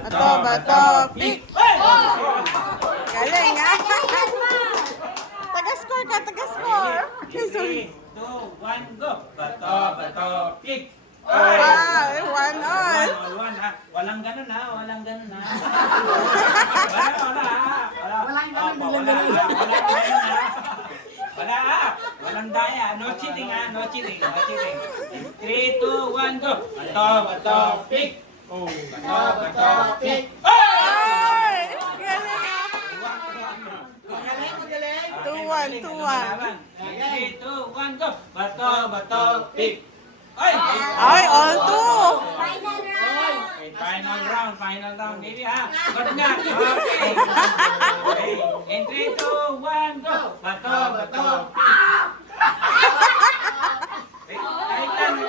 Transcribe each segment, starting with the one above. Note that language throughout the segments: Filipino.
Bato, pick. Galing, ha? Taga-score ka, taga-score. Okay, sorry. 3, 2, 1, go! Bato, pick! Ah, 1-all. One, ha? Walang ganun ha, walang ganun ha. Walang ganun, bilang ganun. Wala ha, walang daya. No cheating ha, no cheating, no cheating. 3, 2, 1, go! Bato, pick! Bato, pick! Ay! Galing, ha? 2-1, 2-1. 3, 2, 1, go! Bato, pick! Ay, all two. Final round, baby ha. Bato nga. Okay. In 3, 2, 1, go. Bato. Balik lang.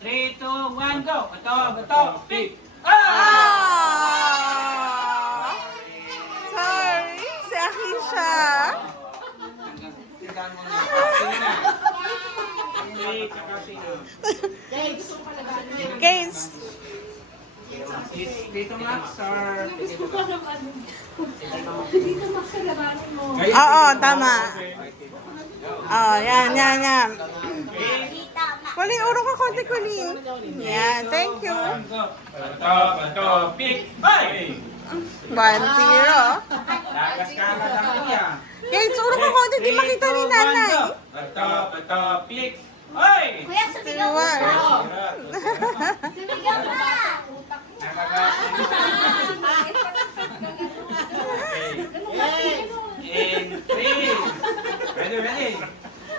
3, 2, 1, go. Bato, pick. Ah! Sorry, si Akisha. Gates. Dito Max or Oo, tama. Oh, yan. Kuling, urong ka konti, Kuling. Yan, thank you. Bato, pick. 1-0. Lagas ka na lang kuya. Gates, urong ka konti, di makita ni nanay. Bato, pick. Oy! Kuya, sumigaw mo Siwan. na. Sumigaw na. In 3. Ready.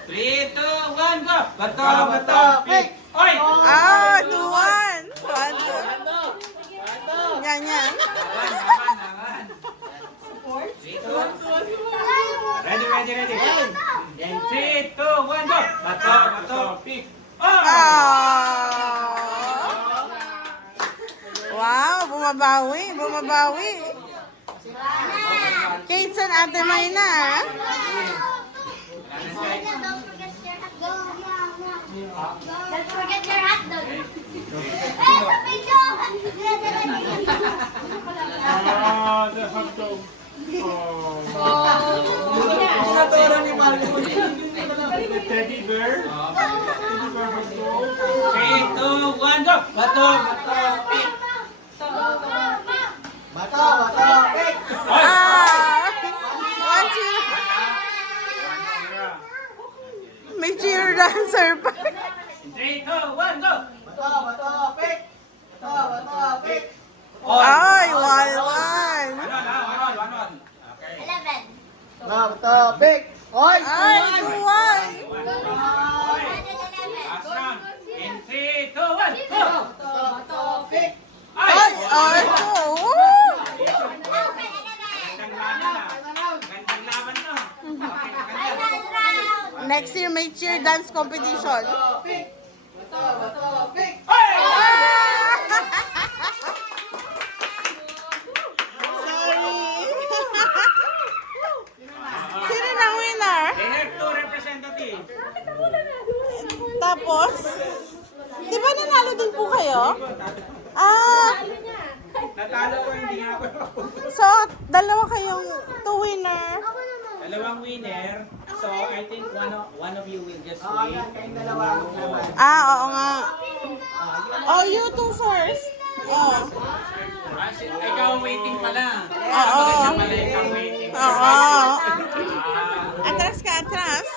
3, 2, 1, go! Bato, pick! Oy! Ah, 2-1. 1-2. Yan. Naman. 3, 2, 1. Ready. In 3, 2, 1, go! Bato, pick! Oh! Wow, bumabawi. Kate and Ate Mayna. Don't forget your hot dog. Hey, sa video! The hot dog. The teddy bear. Teddy bear hot dog. 3, 2, 1, go! Bato, pick! Oy! Ah! 1-0. May cheer dancer pa. 3, 2, 1, go! Ay, 1-1. One. Okay. 11. Ay, 2-1. Last round. In 3, 2, 1, go! Ay, 2. Gandang laban no. Final round. Next year may cheer dance competition. Sorry. Sino na winner? They have two representatives. Tapos, di ba nanalo din po kayo? Ah, Natalo ko, hindi nga ako. so dalawa kayong two winner. Dalawang winner. So, I think one of you will just wait. Ah, oo nga. Oh, you two first. Oh. Ikaw ang waiting pala. Oo. Maganda pala ikaw waiting. Oo. Atras ka, atras.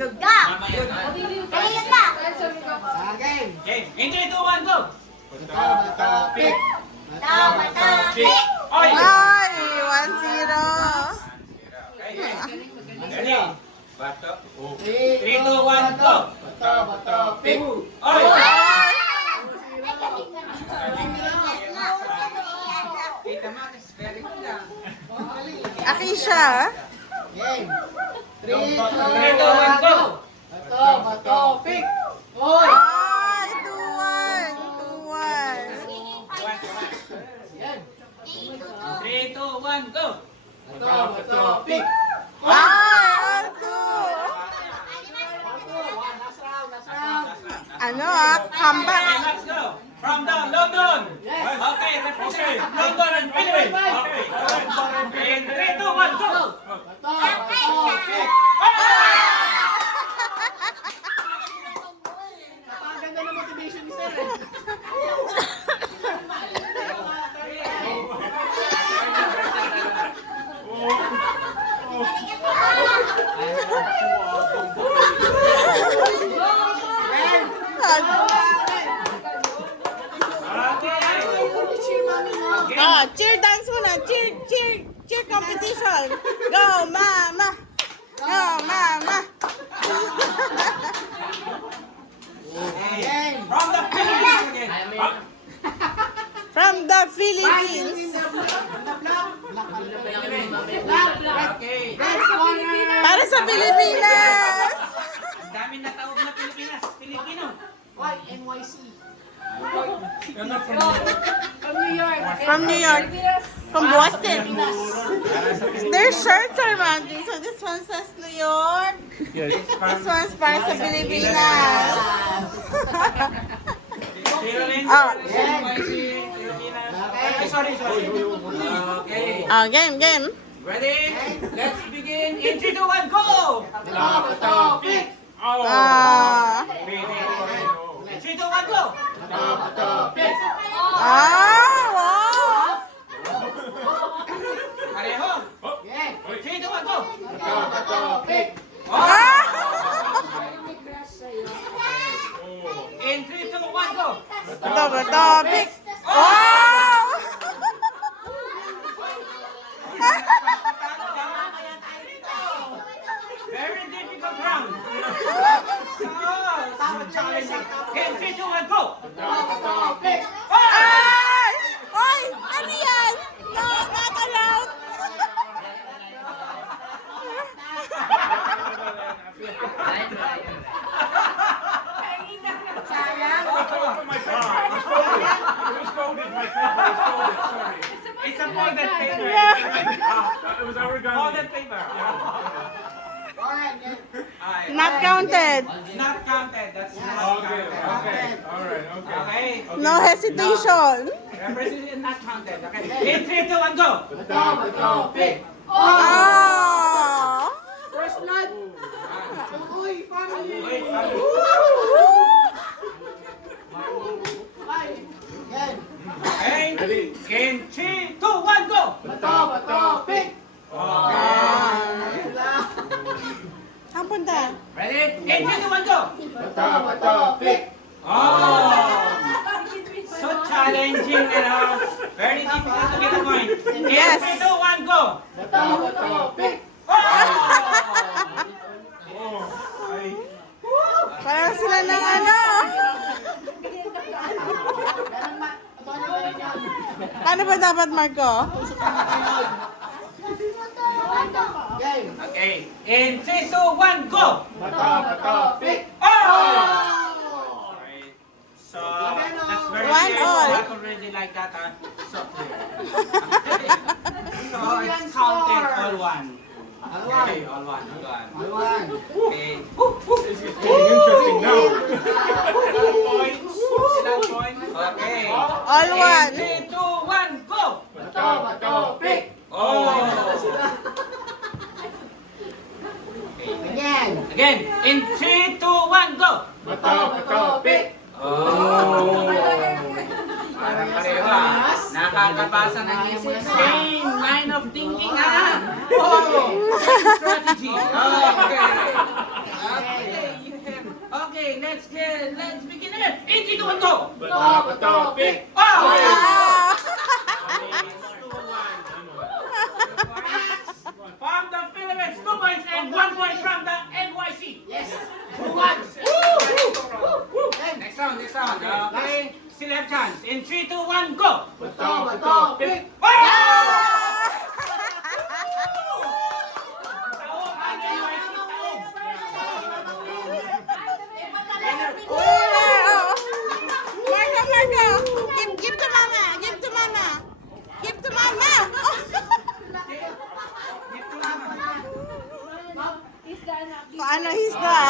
Go! Kaya na! Okay. In 3, 2, 1, go! Pick. Pick! Oy! Ay, 1-0. Ready? Bato. 3, 2, 1, go! Pick. Oy! Ay! Tita Max, very good ah. Akisha. 3, 2, 1, go! Pick. Ay, 2-1. 3, 2, 1, go! Pick. Ay, 2. Ah, cheer dance muna. Cheer competition. Go, mama. Go, mama. From the Philippines again. From the Philippines. Okay. Para sa Pilipinas. Ang dami na taob na Pilipinas. Pilipino. From New York. From Boston. Their shirts are matching. So this one says New York. Yes. This one's para sa Pilipinas. Oh. Sorry. Okay. Oh, game. Ready? Let's begin. In 3, 2, 1, go! Ah. In 3, 2, 1, go! Wow. Pareho. In 3, 2, 1, go! Ah. In 3, 2, 1, go! Topic. Wow. Very difficult round. So challenging. In 3, 2, 1, go! Ay! Oy! Ano yan? No, not allowed. It was folded. My paper was folded. Sorry. It's a folded paper. It was origami. Folded paper. Not counted. Not counted. That's not Okay. counted. All right. Okay. Okay. No hesitation. Representation not counted. Okay. In 3, 2, 1, go! Oh. First blood. Wait, okay. Ready? In 3, 2, 1, go! Ang punta. Ready? In 3, 2, 1, go! Oh! So challenging, very difficult to get a point. In Yes. 3, 2, 1, go! Oh! Parang sila ng ano. Paano ba dapat, Marco? Okay. In 3, 2, 1, go! Oh! Alright. So, that's very One clear. all. Not already like that, So, so it's counted all one. Okay, all one. Okay. This is getting interesting now. Points. Ilang points? Okay. All one. 3, 2, 1, go! Oh! Again. In 3, 2, 1, go! Oh! Parang pareho nakakabasa ng same line of thinking Oh! Same strategy. Okay, let's begin again. In 3, 2, 1, go! Oh! Ah. From the Philippines, 2 points and 1 point from the NYC. Yes. Next round. Okay. Still have chance. In 3, 2, 1, go. Oh! Marco. Give to mama. Give to mama. Paano he's the...